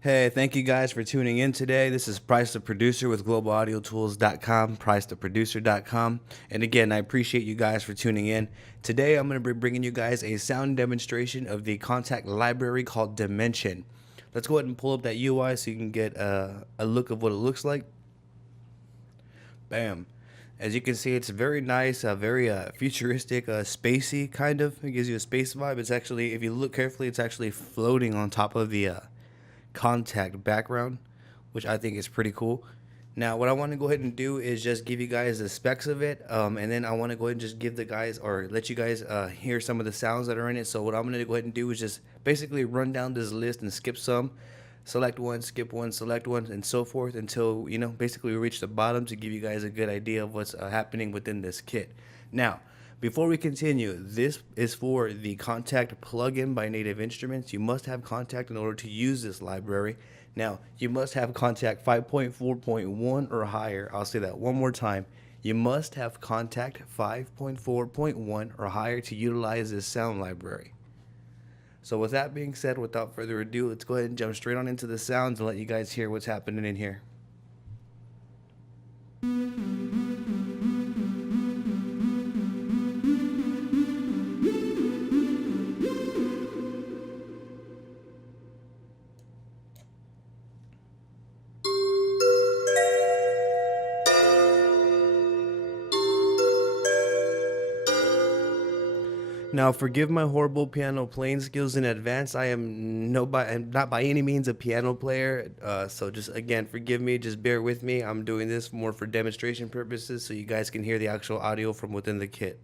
Hey, thank you guys for tuning in today. This is Price the Producer with globalaudioTools.com, pricetheproducer.com. And again, I appreciate you guys for tuning in. Today, I'm going to be bringing you guys a sound demonstration of the Kontakt library called Dimension. Let's go ahead and pull up that UI so you can get a look of what it looks like. Bam. As you can see, it's very nice, very futuristic, spacey kind of. It gives you a space vibe. It's actually, if you look carefully, it's actually floating on top of the Kontakt background, which I think is pretty cool. Now, what I want to go ahead and do is just give you guys the specs of it, and then I want to go ahead and just give the guys, or let you guys hear some of the sounds that are in it. So what I'm going to go ahead and do is just basically run down this list and skip some, select one, skip one, select one, and so forth until, basically we reach the bottom to give you guys a good idea of what's happening within this kit. Now, before we continue, this is for the Kontakt plugin by Native Instruments. You must have Kontakt in order to use this library. Now, you must have Kontakt 5.4.1 or higher. I'll say that one more time. You must have Kontakt 5.4.1 or higher to utilize this sound library. So with that being said, without further ado, let's go ahead and jump straight on into the sounds and let you guys hear what's happening in here. Now, forgive my horrible piano playing skills in advance. I am I'm not by any means a piano player, so just again, forgive me. Just bear with me. I'm doing this more for demonstration purposes, so you guys can hear the actual audio from within the kit.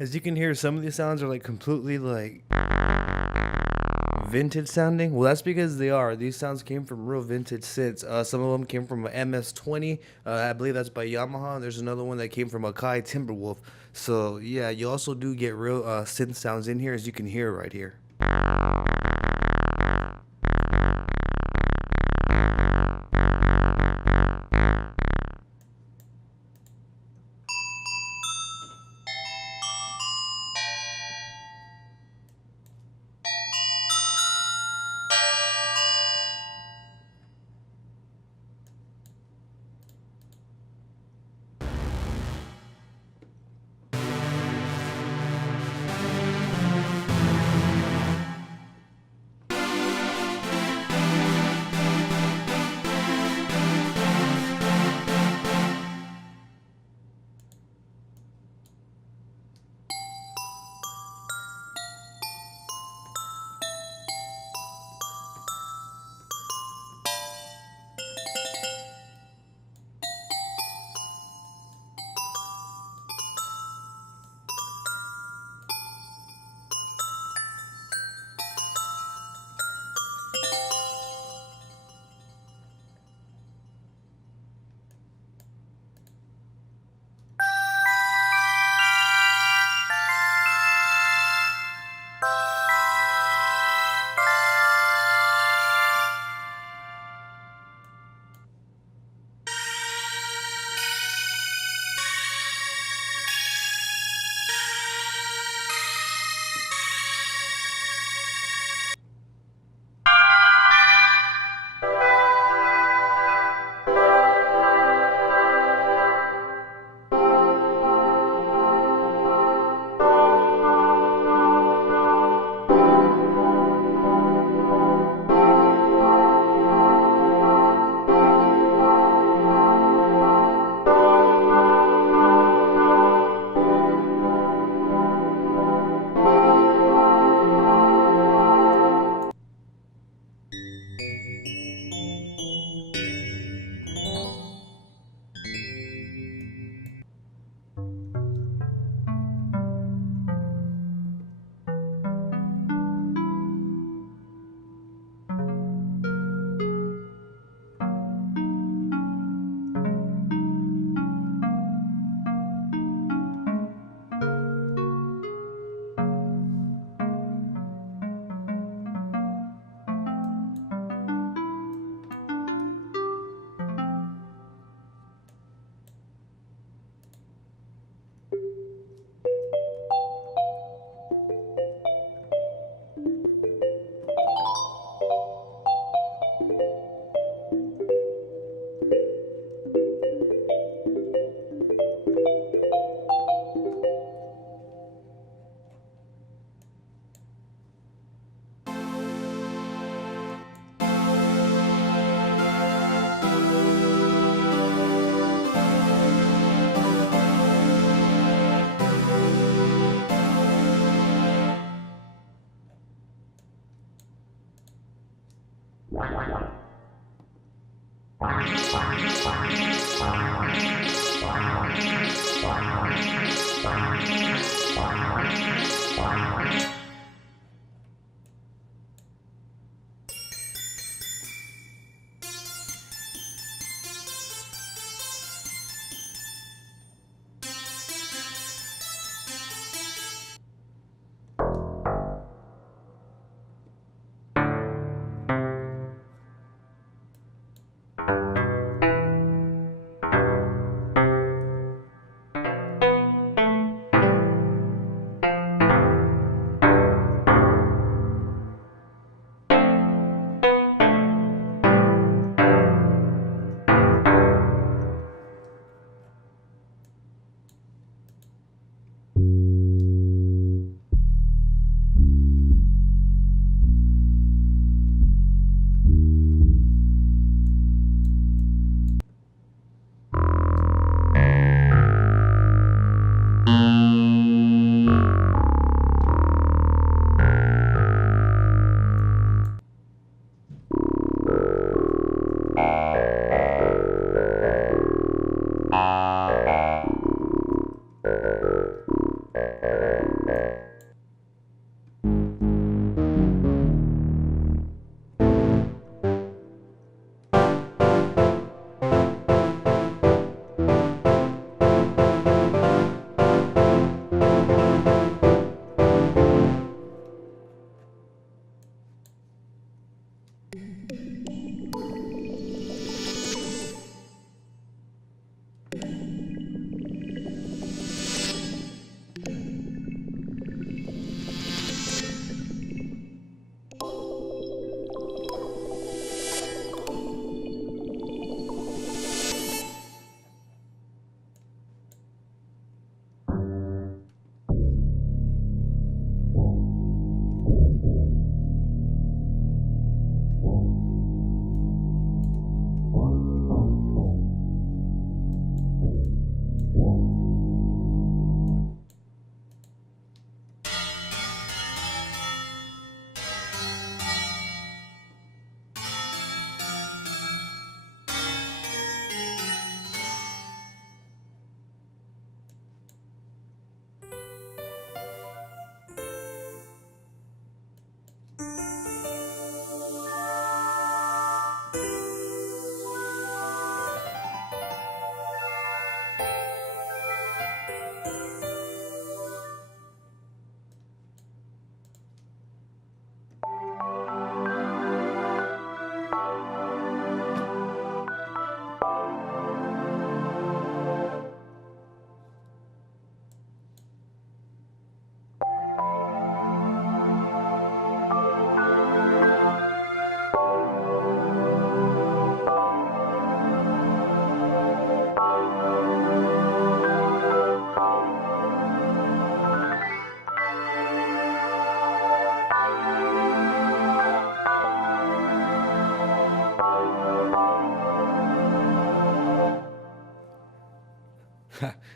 As you can hear, some of these sounds are like completely like vintage sounding? Well, that's because they are. These sounds came from real vintage synths. Some of them came from a MS-20. I believe that's by Yamaha. And there's another one that came from Akai Timberwolf. So yeah, you also do get real synth sounds in here, as you can hear right here.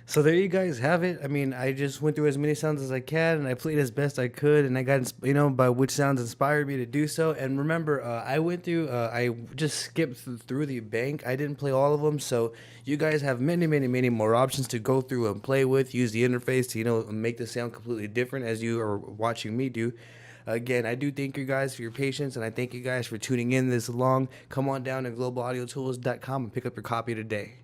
So there you guys have it. I mean, I just went through as many sounds as I can, and I played as best I could, and I got by which sounds inspired me to do so. And remember, I went through, I just skipped through the bank. I didn't play all of them, so you guys have many, many, many more options to go through and play with. Use the interface to make the sound completely different as you are watching me do. Again, I do thank you guys for your patience, and I thank you guys for tuning in this long. Come on down to globalaudiotools.com and pick up your copy today.